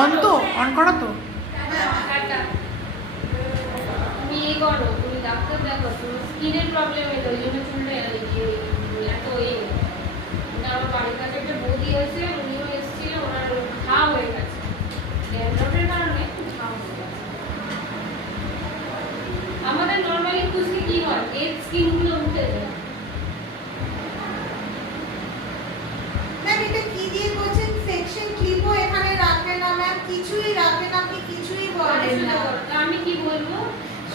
On তো, on করা তো। তুমি এই করো, তুমি ডাক্তার দেখো, তোমার স্কিনের প্রবলেম হলো, ওই জন্য চুলটা এত আমার বাড়ির কাছে একটা বৌদি আছে, উনিও এসেছিল, ওনার ঘা হয়ে গেছে ড্যান্ড্রফের কারণে, ঘা হয়ে গেছে। আমাদের নর্মালি খুশকি কি হয়, এর স্কিন গুলো উঠে যায়। ম্যাম এটা কি দিয়ে বলছেন সেকশন ক্লিপও এখানে রাখবে না ম্যাম, কিছুই রাখবে না, আপনি কিছুই বলেন না। আমি কি বলবো,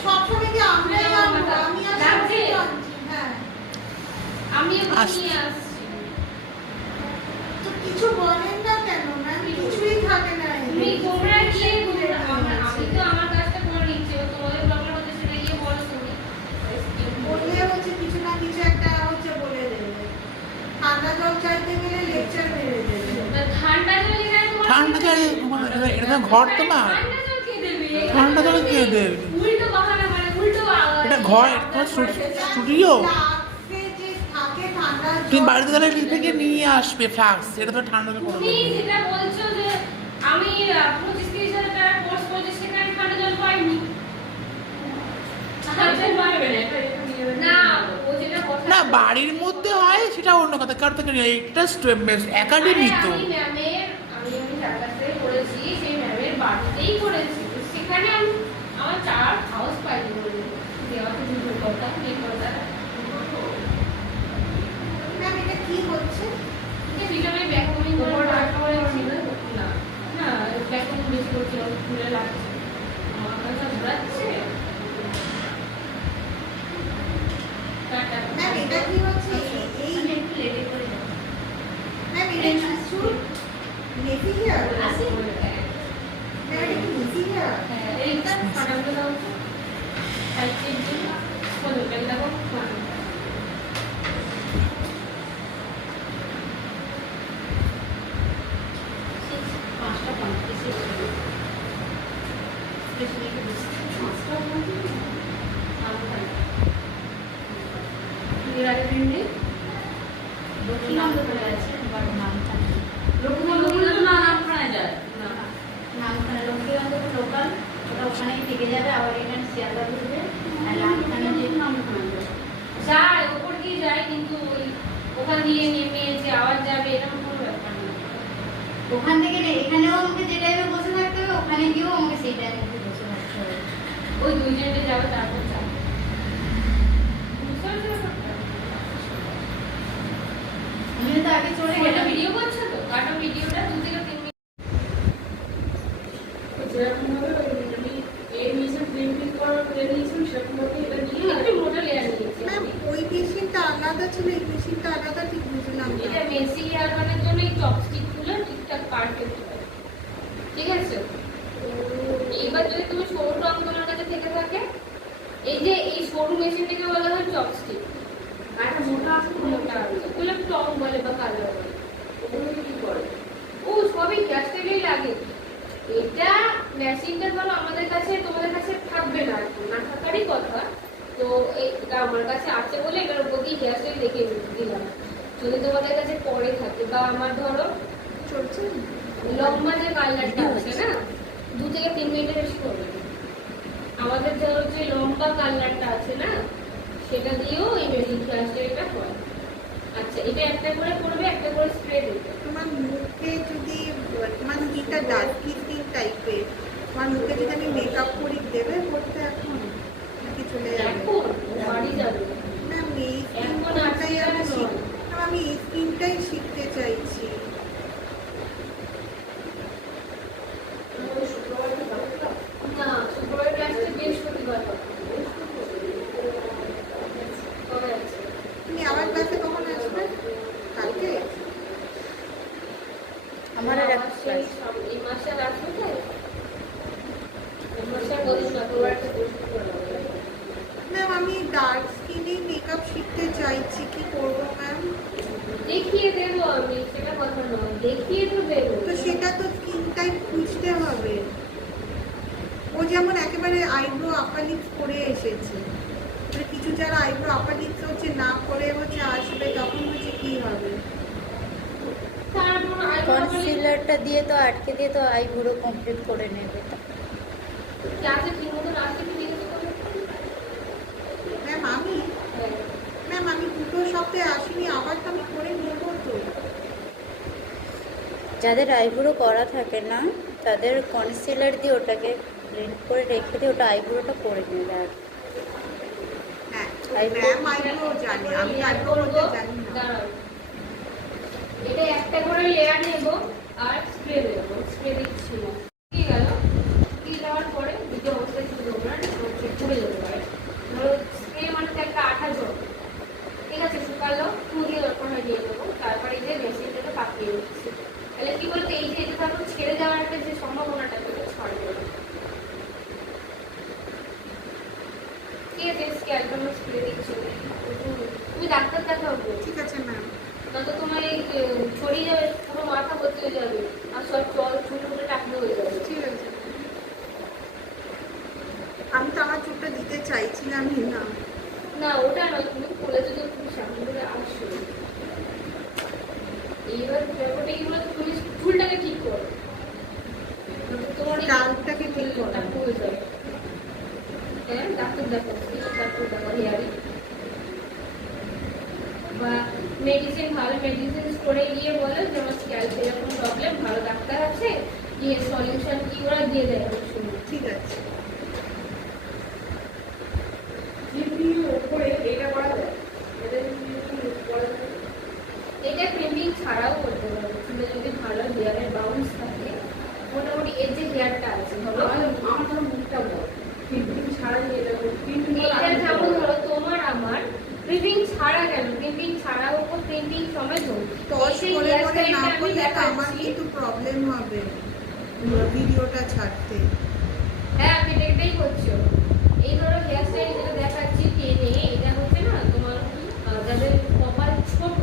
সবসময় কি আমরাই আনবো? আমি আর লাগছে? হ্যাঁ আমি নিয়ে আসছি। তো কিছু বলেন না কেন ম্যাম? কিছুই থাকে না। তোমরা গিয়ে আমি তো আমার কাজটা করে নিচ্ছি, তোমাদের প্রবলেম হচ্ছে সেটা গিয়ে বলো তুমি। বললে হচ্ছে কিছু না কিছু একটা হচ্ছে বলে দেবে। ঠান্ডা জল চাইতে গেলে লেকচার মেরে দেবে। ঠান্ডা জল ঠান্ডা জলে এটা তো ঘর তো না, ঠান্ডা জলে কে দেবে? উল্টো বাহানা, মানে উল্টো এটা ঘর, স্টুডিও। ফ্লাক্সে যে থাকে ঠান্ডা জল, তুমি বাড়িতে গেলে থেকে নিয়ে আসবে ফ্লাক্স, এটা তো ঠান্ডা জল করে তুমি দেবে। যেটা বলছো যে আমি 25-30 হাজার টাকা কোর্স করেছি, সেখানে ঠান্ডা জল পাইনি। না, ও যেটা কথা না বাড়ির মধ্যে হয় সেটা অন্য কথা, কার থেকে এটা একাডেমি তো। আমি যার কাছ থেকে করেছি সেই ম্যামের বাড়িতেই করেছি, সেখানে আমি আমার 4 হাউস পাইনি বলে দেওয়া তো দুটোর কথা, এই কথা। ম্যাম এটা কি হচ্ছে? ভিটামিন ব্যাকমিং করে ছিল না, না ব্যাকমিং বেশি করছিল, ফুলে লাগছে, আমার কাছে ঘোরাচ্ছে। ম্যাম এটা কি হচ্ছে? এই একটু লেটে করে যাও। ম্যাম এটা কিছু নেভি হেয়ার আসি? ম্যাম এটা কি নেভি হেয়ার? হ্যাঁ, এইটা ফাটানো দাও তো। সাইডে একটু বলো, কেন দেখো। ওখানেই থেকে যাবে, আবার এখানে শিয়ালদা ঘুরবে, আর রাজধানী যেহেতু আমরা ওখানে যাবো। যায় ওপর দিয়ে যায়, কিন্তু ওই ওখান দিয়ে নেমে যে আবার যাবে এরকম কোনো ব্যাপার না। ওখান থেকে এখানেও আমাকে যে টাইমে বসে থাকতে হবে, ওখানে গিয়েও আমাকে সেই টাইমে বসে থাকতে হবে। ওই 2 জেন্টে যাবে, তারপর যাবে। বুঝতে পারছো ব্যাপারটা? আমি তো আগে চলে ওটা গেলাম। ভিডিও করছো তো, কাটো ভিডিওটা 2 থেকে 3 মিনিট। যেরকম ভাবে আমি এই নিয়েছেন প্রিন্টিং করা করে নিয়েছেন, সেরকম ভাবে এটা নিয়ে আমি মোটা লেয়ার নিয়েছি। ম্যাম ওই পেশেন্টটা আলাদা ছিল, এই পেশেন্টটা আলাদা, ঠিক বুঝলাম না। এটা মেসি হেয়ার বানার জন্য এই চপস্টিক গুলো ঠিকঠাক পারফেক্ট হয়, ঠিক আছে? এবার যদি তুমি সরু টং তোমার কাছে থেকে থাকে, এই যে এই সরু মেশিনটাকে বলা হয় চপস্টিক, আর একটা মোটা আছে, মোটা ওগুলো টং বলে বা কালার বলে। ওগুলো কি করে? ও সবই গ্যাস তেলেই লাগে। এটা মেশিনটা ধরো আমাদের কাছে, তোমাদের কাছে থাকবে না, এখন না থাকারই কথা। তো এটা আমার কাছে আছে বলে এটার উপর দিয়ে গ্যাস তেল রেখে দিলাম। যদি তোমাদের কাছে পরে থাকে, বা আমার ধরো চলছে লম্বা যে কালারটা আছে না, 2 থেকে 3 মিনিটের বেশি করবে না। আমাদের ধরো যে লম্বা কালারটা আছে না, সেটা দিয়েও এই মেশিন ট্রান্সফারটা হয়। আচ্ছা, এটা একটা করে করবে, একটা করে স্প্রে দেবে। তোমার মুখে যদি, তোমার স্কিনটা ডার্কি স্কিন টাইপের, তোমার মুখে যদি আমি মেকআপ করি দেবে করতে এখন নাকি চলে যাবে? এখন বাড়ি যাবে। ম্যাম এই এখন স্কিনটাই আজকে আমি আর নয়। আমি এই স্কিনটাই শিখতে চাইছি। আমাদের শুক্রবারে যাবো তো? না, শুক্রবার ক্লাসটা বৃহস্পতিবার হবে। কবে আছে? তুমি আবার ক্লাসে কখন আসবে? কালকে? আমার আর একটা ক্লাস এই মাসে আর আসবে তো? এই মাসে আর বলিস না, শুক্রবারটা বৃহস্পতিবার হবে। ম্যাম আমি ডার্ক স্কিনেই মেকআপ শিখতে চাইছি, কি করবো ম্যাম? দেখিয়ে দেবো আমি, সেটা কথা নয়, দেখিয়ে তো দেবো। তো সেটা তো স্কিন টাইপ খুঁজতে হবে। ও যেমন একেবারে আইব্রো আপার লিপস করে এসেছে, মানে কিছু যারা আইব্রো আপার লিপস হচ্ছে না করে হচ্ছে আসবে, তখন হচ্ছে কি হবে? কনসিলারটা দিয়ে তো আটকে দিয়ে তো আইব্রো কমপ্লিট করে নেবে। কি আছে ঠিক মতো আসতে কি জিজ্ঞেস করো? ম্যাম আমি 2 সপ্তাহে আসিনি, আবার তো আমি করে নেবো তো। যাদের আইব্রো করা থাকে না তাদের কনসিলার দিয়ে ওটাকে ব্লেন্ড করে রেখে দিয়ে ওটা আইব্রোটা করে নেবে। আর হ্যাঁ Eyebrow- ম্যাম আইব্রো জানি, আমি আইব্রো করতে জানি না। দাঁড়াও। এটা একটা করে লেয়ার নেব আর স্প্রে দেব। স্প্রে দিচ্ছি না। কি গেল? কি দেওয়ার পরে দ্বিতীয় অবস্থায় শুধু তোমরা হচ্ছে পুড়ে যেতে পারে। ধরো স্প্রে মানে তো একটা আঠা জল। ঠিক আছে, শুকালো, পুড়িয়ে দরকার হয় দিয়ে দেবো। তারপরে এই যে মেশিনটাকে পাকিয়ে দিচ্ছি। তাহলে কি বলতো, এই যে এটা তারপর ছেড়ে যাওয়ার একটা যে সম্ভাবনাটা সেটা ছাড়বে না। ঠিক আছে, স্ক্যাল্প আমরা স্প্রে দিচ্ছি। তুমি ডাক্তার দেখাও গো। ঠিক আছে ম্যাম। নয়তো তোমার এই ছড়িয়ে যাবে, পুরো মাথা ভর্তি হয়ে যাবে আর সব জল ছুটে ছুটে টাকলে হয়ে যাবে। ঠিক আছে, আমি তো আমার চুলটা দিতে চাইছিলামই না। না ওটা নয়, তুমি বলেছো যে তুমি সামনে করে আসছো। এইবার ব্যাপারটা কি বলতো, তুমি চুলটাকে ঠিক করো। তোমার এই স্কাল্পটাকে ঠিক করো। টাকু হয়ে যাবে। হ্যাঁ, ডাক্তার দেখাও, ডাক্তার দেখাও হেয়ারে। বা মেডিসিন, ভালো মেডিসিন স্টোরে গিয়ে বলো যে আমার স্ক্যাল্পে এরকম প্রবলেম, ভালো ডাক্তার আছে, গিয়ে সলিউশন কি ওরা দিয়ে দেয় আমি শুনি। ঠিক আছে। ওপরে এটা করা যায়, এটা যদি করা যায়। এটা ক্রিমিং ছাড়াও করতে পারবে। চুলে যদি ভালো হেয়ারের বাউন্স থাকে, মোটামুটি এর যে হেয়ারটা আছে ধরো, আমার ধরো মুখটা বড়, কিন্তু ছাড়া দিয়ে এটা কিন্তু এটা যেমন ধরো তোমার আমার ক্রিমিং ছাড়া কেন, ক্রিমিং ছাড়াও ওপর ক্রিমিং সমেত টস করে করে না করলে তো আমার কিন্তু প্রবলেম হবে ভিডিওটা ছাড়তে। হ্যাঁ, আপনি এটাই করছো। এই ধরো হেয়ার স্টাইল যেটা দেখাচ্ছি টেনে, এটা হচ্ছে না তোমার যাদের কপাল ছোট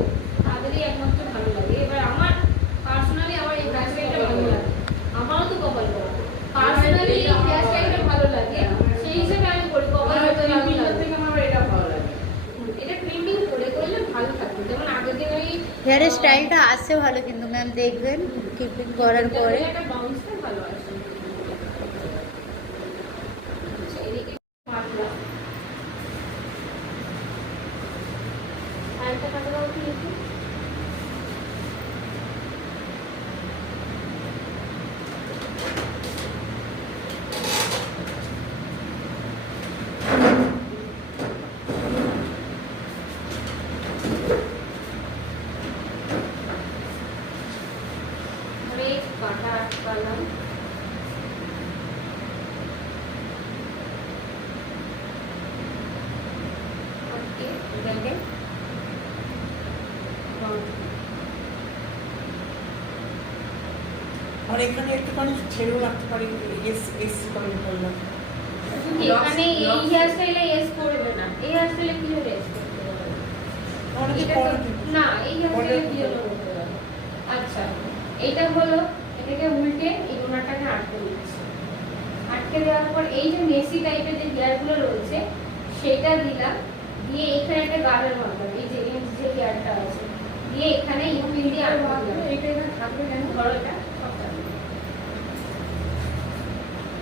তাদেরই একমাত্র ভালো লাগে। এবার আমার পার্সোনালি আমার এই হেয়ার স্টাইলটা ভালো লাগে, আমারও তো কপাল বড়, পার্সোনালি এই হেয়ার স্টাইলটা ভালো লাগে, সেই হিসেবে আমি করি। কপাল হয়তো ভালো লাগে, আমার এটা ভালো লাগে। এটা ট্রিমিং করে করলে ভালো থাকবে। যেমন আগের দিন ওই হেয়ার স্টাইলটা আসে ভালো, কিন্তু ম্যাম দেখবেন ক্লিপিং করার পরে একটা বাউন্সটা ভালো আসে। এদিকে পাতলা আরেকটা কাটা দাও কি একটু। অনেক কাটা আটকালাম। আটকে এটাকে আর এখানে একটুখানি ছেড়েও রাখতে পারি, এস করে বললাম। এখানে এই হেয়ার স্টাইলে এস করবে না, এই হেয়ার স্টাইলে কি হবে এস করতে হবে অনেকে এটা করে তো- না, এই হেয়ার স্টাইলে কি হবে করতে হবে। আচ্ছা, এইটা হলো, এটাকে উল্টে এই ওনাটাকে আটকে দিচ্ছি। আটকে দেওয়ার পর এই যে মেসি টাইপের যে হেয়ার গুলো রয়েছে সেটা দিলাম, দিয়ে এখানে একটা গার্ডার মারলাম, এই যে হেয়ারটা আছে, দিয়ে এখানে ইউপিন দিয়ে আটকে দিলাম। এটা এখানে থাকবে কেন? ধরো এটা সবটা।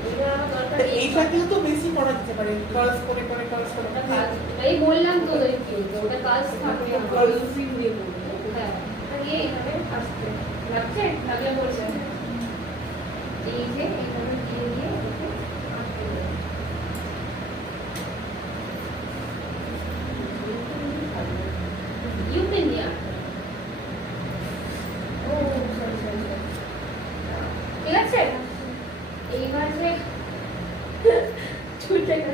এবার আমার দরকার এই এইটাকেও তো বেশি করা যেতে পারে, কার্লস করে করে কার্লস করে। ওটা কাজ, এই বললাম তো ওদেরকে যে ওটা কাজ থাকবে আমার। কলসিং দিয়ে করবো। হ্যাঁ, ওটা দিয়ে এইভাবে আসতে লাগছে, লাগলে বলছে এই যে এইভাবে দিয়ে দিয়ে ওটাকে আটকে দেবো। ইউপিন দিয়ে আটকে দেবো। ও সরি সরি সরি, ঠিক আছে। এইবার যে চুলটাকে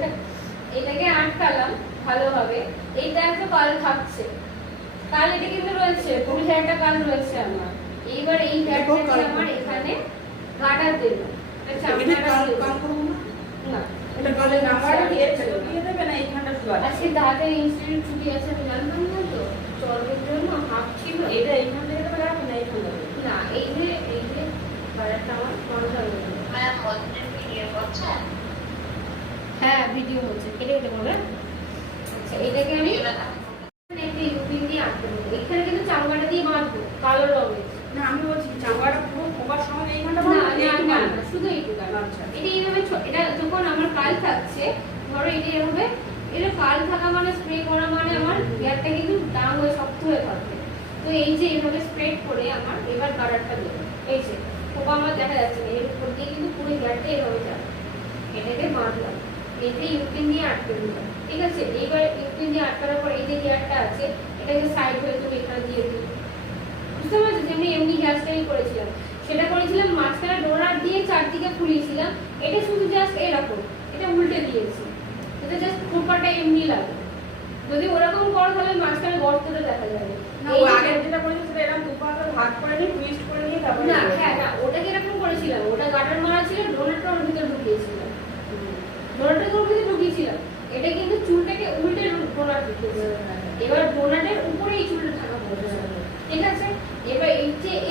এটাকে আটকালাম ভালোভাবে, এইটা একটা কাল থাকছে, কাল এটা কিন্তু রয়েছে, ফুল হেয়ারটা কাল রয়েছে আমার। এইবার এই হেয়ারটাকে আমার এখানে গাটা দেব, আচ্ছা এটা কাল কাল করবো না, না এটা কালে আমার নাম্বার হেয়ারটা দিয়ে দেবে না, এইখানটা শুধু আছে। আজকে দাঁতের ইনস্টিটিউট ছুটি আছে, আমি জানতাম না তো, চর্মের জন্য হাফ ছিল। এটা এইখান থেকে দেবে না, এইখান থেকে দেবে। না এই যে কালারটা আমার বন্ধ হয়ে গেল। হ্যাঁ ভিডিও হচ্ছে, কেটে কেটে বলবে। আচ্ছা, এটাকে আমি একটু ইউপিন দিয়ে আটকে দেবো। এখানে কিন্তু চামড়াটা দিয়ে বাঁধবো কালো রঙের। না, আমি বলছি চামড়াটা শুধু এইটুকু। আচ্ছা। এটা এইভাবে এটা যখন আমার কাল থাকছে, ধরো এটা এভাবে, এটা কাল থাকা মানে স্প্রে করা মানে আমার হেয়ারটা কিন্তু ডাং হয়ে শক্ত হয়ে থাকবে। তো এই যে এইভাবে স্প্রেড করে আমার এবার গার্ডারটা দেবো, এই যে খোপা আমার দেখা যাচ্ছে না, এর উপর দিয়ে কিন্তু পুরো হেয়ারটা এভাবে যাবে। এটাকে বাঁধলাম, এতে ইউপিন দিয়ে আটকে দিলাম, ঠিক আছে। এইবার ইউপিন দিয়ে আটকানোর পর এই যে হেয়ারটা আছে এটাকে সাইড হয়ে তুমি এখানে দিয়ে দিই, বুঝতে পারছো? যেমনি এমনি হেয়ার স্টাইল করেছিলাম সেটা করেছিলাম, মাঝখানে ডোনার দিয়ে চারদিকে ফুলিয়েছিলাম। এটা শুধু জাস্ট এরকম, এটা উল্টে দিয়েছি, এটা জাস্ট খোপাটা এমনি লাগে। যদি ওরকম করো তাহলে মাঝখানে গর্তটা দেখা যাবে। না, এই ও যে- আগে যেটা করেছে সেটা এরকম দুপাটা ভাগ করে নিয়ে টুইস্ট করে নিয়ে তারপরে না, হ্যাঁ না, ওটাকে এরকম করেছিলাম, ওটা গাটার মারা ছিল, ডোনারটা ওর ভিতরে ঢুকিয়েছিলাম, ডোনারটাকে ওর ভিতরে ঢুকিয়েছিলাম। এটা কিন্তু চুলটাকে উল্টে ডোনার ঢুকিয়েছে। এবার ডোনারের উপরে এই চুলটা থাকা পড়েছে, ঠিক আছে। এবার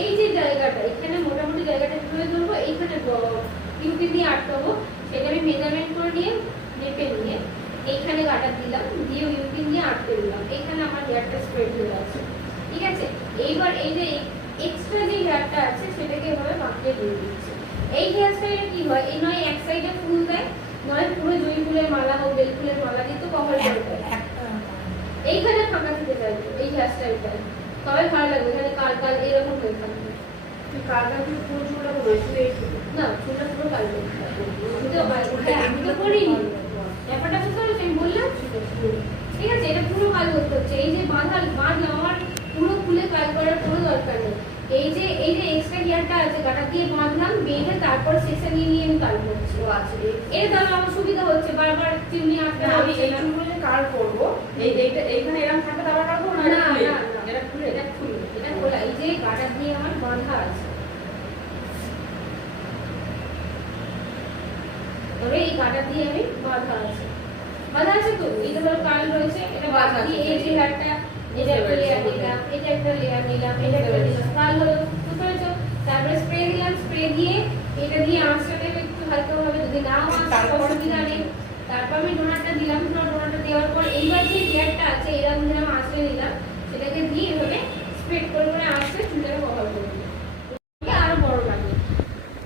এই যে জায়গাটা এখানে মোটামুটি জায়গাটা ধরে ধরবো, এইখানে ইউপি দিয়ে আটকাবো, সেটা আমি মেজারমেন্ট করে নিয়ে মেপে নিয়ে এইখানে গাটা দিলাম, দিয়ে ইউপি দিয়ে আটকে দিলাম। এইখানে আমার হেয়ারটা স্প্রেড হয়ে আছে, ঠিক আছে। এইবার এই যে এক্সট্রা যে হেয়ারটা আছে সেটাকে এভাবে বাঁকিয়ে দিয়ে দিচ্ছি। এই হেয়ার স্টাইলে কি হয়, এই নয় এক সাইডে ফুল দেয়, নয় পুরো জুঁই ফুলের মালা হোক বেল ফুলের মালা দিয়ে তো কভার করে দেয়। এইখানে ফাঁকা থেকে যাবে এই হেয়ার স্টাইলটা, তবে ভালো লাগবে। এখানে কাল কাল এরকম হয়ে থাকবে কালটা কি পুরো চুলটা বসে না, চুলটা পুরো কাল হয়ে থাকবে। আমি তো করিনি, ব্যাপারটা বুঝতে পারছি, আমি বললাম ঠিক আছে। এটা পুরো কাল করতে হচ্ছে, এই যে বাঁধলাম আমার পুরো খুলে কাল করার কোনো দরকার নেই। এই যে এক্সট্রা হেয়ারটা আছে গাটা দিয়ে বাঁধলাম, বেঁধে তারপর শেষে নিয়ে নিয়ে আমি কাল করছি। ও আছে এর দ্বারা আমার সুবিধা হচ্ছে, বারবার চিমনি আটকে আমি হচ্ছে এই না। চুলগুলো যে কার করবো এইখানে এরকম থাকবে তারপর কাটবো না না, এটা খুলে? না, না, এটা খুলে, এটা খুলে, এটা খোলা। এই যে গাটা দিয়ে আমার বাঁধা আছে, তবে এই গাটা দিয়ে আমি বাঁধা আছে, বাঁধা আছে তো। এই যে ধরো কাল রয়েছে, এটা বাঁধা দিয়ে এই যে হেয়ারটা, এটা একটা লেয়ার নিলাম, এটা একটা লেয়ার নিলাম, এটা একটা নিলাম, কাল হলো, বুঝতে পেরেছো? তারপরে স্প্রে দিলাম, স্প্রে দিয়ে এটা দিয়ে আঁচটা দেবে একটু হালকা ভাবে, যদি নাও আসে অসুবিধা নেই। তারপর আমি ডোনারটা দিলাম, ডোনারটা দেওয়ার পর এইবার যে হেয়ারটা আছে এরকম দিলাম, আঁচড়ে নিলাম, সেটাকে দিয়ে এভাবে স্প্রেড করে করে আঁচড়ে চুলটাকে কভার করে দিলাম, আরো বড় লাগে,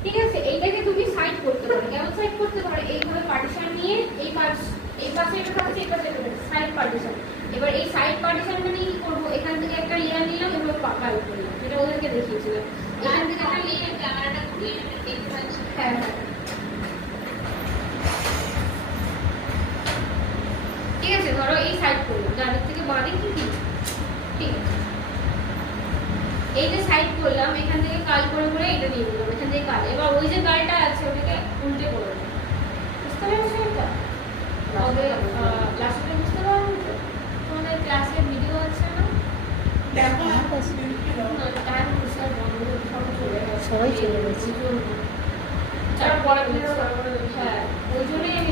ঠিক আছে। এইটাকে তুমি সাইড করতে পারো, কেমন সাইড করতে পারো, এইভাবে পার্টিশন নিয়ে এই পাশে এটা থাকছে, এই পাশে এটা সাইড পার্টিশন। এবার এই সাইড পার্টিশন মানে কি করবো, এখান থেকে একটা লেয়ার নিলাম, এভাবে পাকাল করলাম, যেটা ওদেরকে দেখিয়েছিলাম। এখান থেকে একটা লেয়ার ক্যামেরাটা ঘুরিয়ে দেখতে পাচ্ছি, হ্যাঁ হ্যাঁ, ঠিক আছে। ধরো এই সাইড করলাম, ডানের থেকে বাঁদিক কি ঠিক আছে। এই যে সাইড করলাম, এখান থেকে কাল করে করে এটা নিয়ে নিলাম, এখান থেকে কাল। এবার ওই যে গালটা আছে ওটাকে উল্টে করে দিলাম, বুঝতে পারছো? এটা ওদের ক্লাসে বুঝতে পারবো তো, তোমাদের ক্লাসে ভিডিও আছে না? দেখো টাইম সবাই চলে গেছে। হ্যাঁ, ওই জন্যই আমি